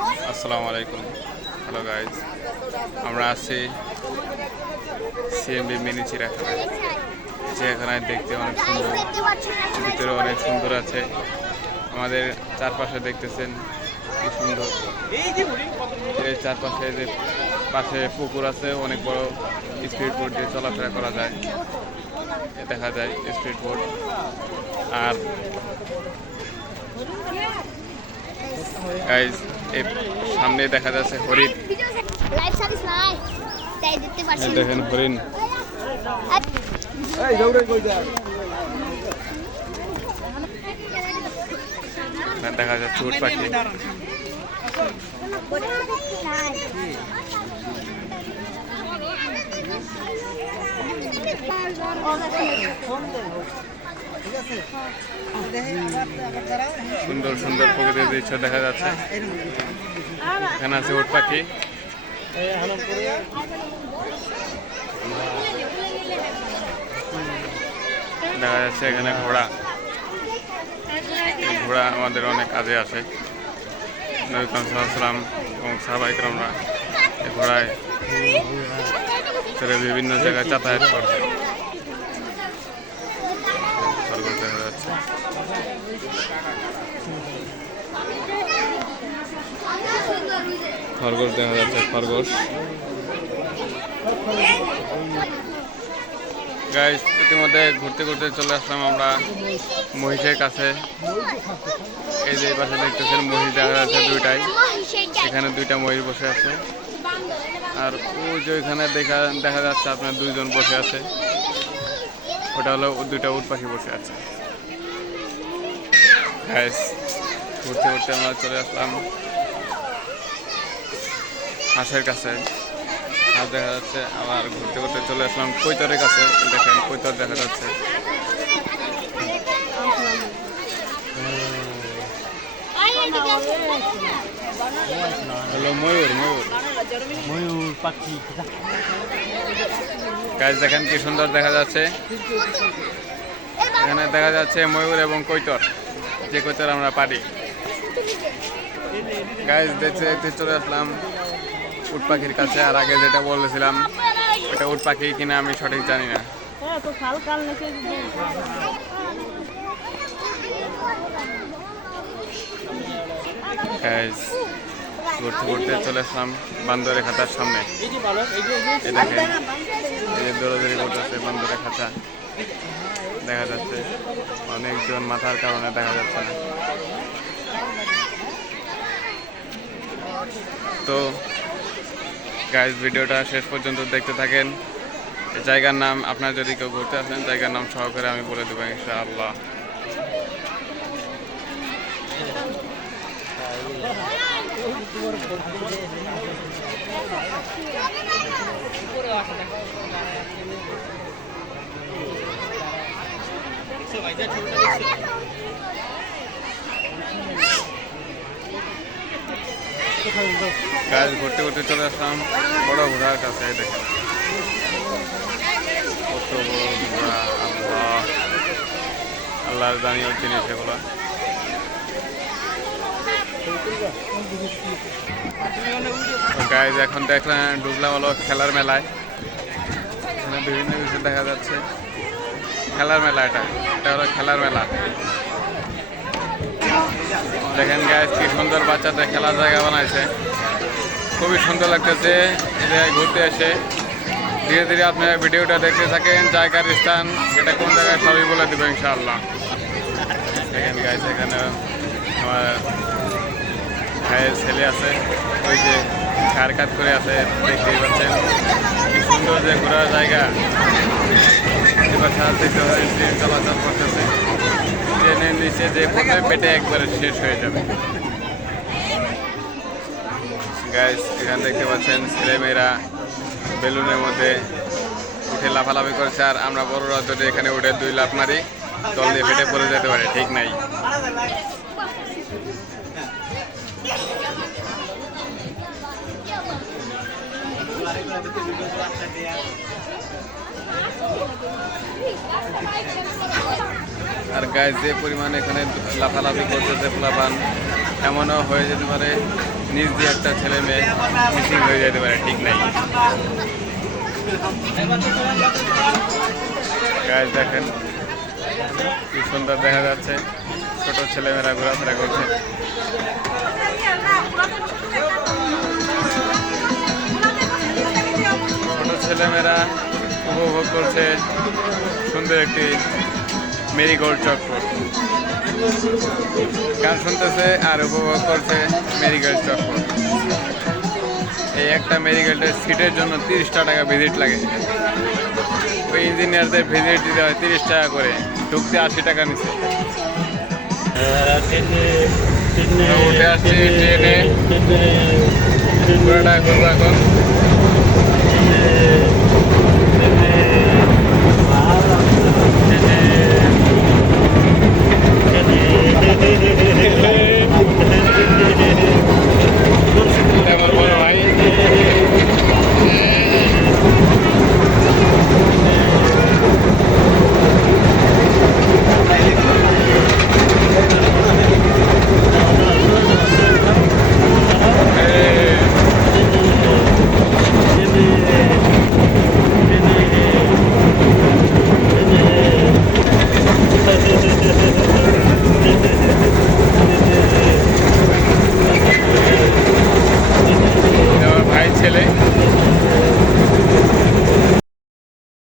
আসসালামু আলাইকুম। Hello guys, আমরা আছি সিএমবি মিনি চিড়িয়াখানায়। চিড়িয়াখানায় দেখতে অনেক সুন্দর, ভিতরে অনেক সুন্দর আছে। আমাদের চারপাশে দেখতেছেন কি সুন্দর। এর চারপাশে যে পাশে পুকুর আছে, অনেক বড় স্পিড বোট দিয়ে চলাফেরা করা যায়, দেখা যায় স্পিড বোট। আর গাইজ এর সামনে দেখা যাচ্ছে হরিণ। দেখেন হরিণ। দেখা যাচ্ছে উট পাখি। সুন্দর সুন্দর প্রকৃতির দৃশ্য দেখা যাচ্ছে। এখানে আছে উট পাখি। দেখা যাচ্ছে এখানে ঘোড়া। ঘোড়া আমাদের অনেক কাজে আসে। নবী করিম সাল্লাল্লাহু আলাইহি ওয়াসাল্লাম এবং সাহাবায়ে কেরামরা ঘোড়ায় চড়ে বিভিন্ন জায়গায় যাতায়াত করছে। খরগোশ দেখা যাচ্ছে। খরগোশ দেখা যাচ্ছে, খরগোশ। গাইস, ইতিমধ্যে ঘুরতে ঘুরতে চলে আসলাম আমরা মহিষের কাছে। এই যে পাশে দেখতেছেন মহিষ দেখা যাচ্ছে দুইটাই। এখানে দুইটা মহিষ বসে আছে। আর ওই যে ওইখানে দেখা যাচ্ছে আপনার দুইজন বসে আছে। ওটা হলো দুইটা উট পাখি বসে আছে। গাইস, ঘুরতে ঘুরতে আমরা চলে আসলাম হাঁসের কাছে। হাঁস দেখা যাচ্ছে। আবার ঘুরতে ঘুরতে চলে আসলাম কৈতরের কাছে। দেখেন কৈতর দেখা যাচ্ছে। হলো ময়ূর, ময়ূর, ময়ূর পাখি। গাছ দেখেন কি সুন্দর দেখা যাচ্ছে। এখানে দেখা যাচ্ছে ময়ূর এবং কৈতর, যে কৈতর আমরা পারি। গাছ দেখতে দেখতে চলে আসলাম উট পাখির কাছে। আর আগে যেটা বলেছিলাম এটা উট পাখি কিনা আমি সঠিক জানি না। গাইস, ঘুরতে ঘুরতে চলে আসলাম বান্দরের খাঁচার সামনে। এই দেখেন, এই যে দৌড়াদৌড়ি করতেছে বান্দরের খাঁচা দেখা যাচ্ছে। অনেকজন মাথার কারণে দেখা যাচ্ছে না। তো গাইস, ভিডিওটা শেষ পর্যন্ত দেখতে থাকেন। এই জায়গার নাম, আপনার যদি কেউ ঘুরতে আসেন, জায়গার নাম সহকারে আমি বলে দেবো ইনশাআল্লাহ। গাছ ঘুরতে ঘুরতে চলে আসলাম বড় ঘোড়ার কাছে। দেখেন কত বড় ঘোড়া, আল্লাহ, আল্লাহর দানিও জিনিস এগুলো। গাইজ, এখন ঢুকলাম হলো খেলার মেলায়। এখানে বিভিন্ন কিছু দেখা যাচ্ছে। খেলার মেলা, এটা হলো খেলার মেলা। দেখেন গাইজ, কি সুন্দর বাচ্চাদের খেলার জায়গা বানাইছে। খুবই সুন্দর লাগতেছে ঘুরতে এসে। ধীরে ধীরে আপনারা ভিডিওটা দেখতে থাকেন। জায়গার স্থান এটা কোন জায়গায় সবই বলে দেবো ইনশাআল্লাহ। দেখেন গাইজ, এখানে আমার ভাইয়ের ছেলে আছে, ওই যে কার কাট করে আছে, দেখতেই পাচ্ছেন কি সুন্দর যে ঘোরার জায়গা। এবার সারা থেকে ট্রেন চলাচল করতেছে। ট্রেনের নিচে যে পড়বে পেটে একবারে শেষ হয়ে যাবে। গাইস, এখানে দেখতে পাচ্ছেন ছেলেমেয়েরা বেলুনের মধ্যে উঠে লাফালাফি করছে। আর আমরা বড়রা যদি এখানে উঠে দুই লাফ মারি, জল দিয়ে পেটে পড়ে যেতে পারে, ঠিক নাই। আর গাইস, যে পরিমাণ এখানে লাফালাফি করতেছে পোলাপান, এমনও হয়ে যেতে পারে নিজ দিয়ে একটা ছেলে মেয়ে মিসিং হয়ে যেতে পারে, ঠিক নাই। গাছ দেখেন কি সুন্দর দেখা যাচ্ছে, ছোট ছেলেমেয়েরা ঘোরাফেরা করছে। ছোট ছেলেমেয়েরা উপভোগ করছে সুন্দর একটি মেরিগোল্ড চক্কর, গান শুনতেছে আর উপভোগ করছে মেরিগোল্ড চক্কর। এই একটা মেরিগোল্ডের সিটের জন্য 30টা টাকা ভিজিট লাগে। ওই ইঞ্জিনিয়ারদের ভিজিট দিতে হয় 30 টাকা করে, ঢুকতে 80 টাকা নিচ্ছে। উঠে আসছি ট্রেনে, পুরোটা ঘুরবো এখন।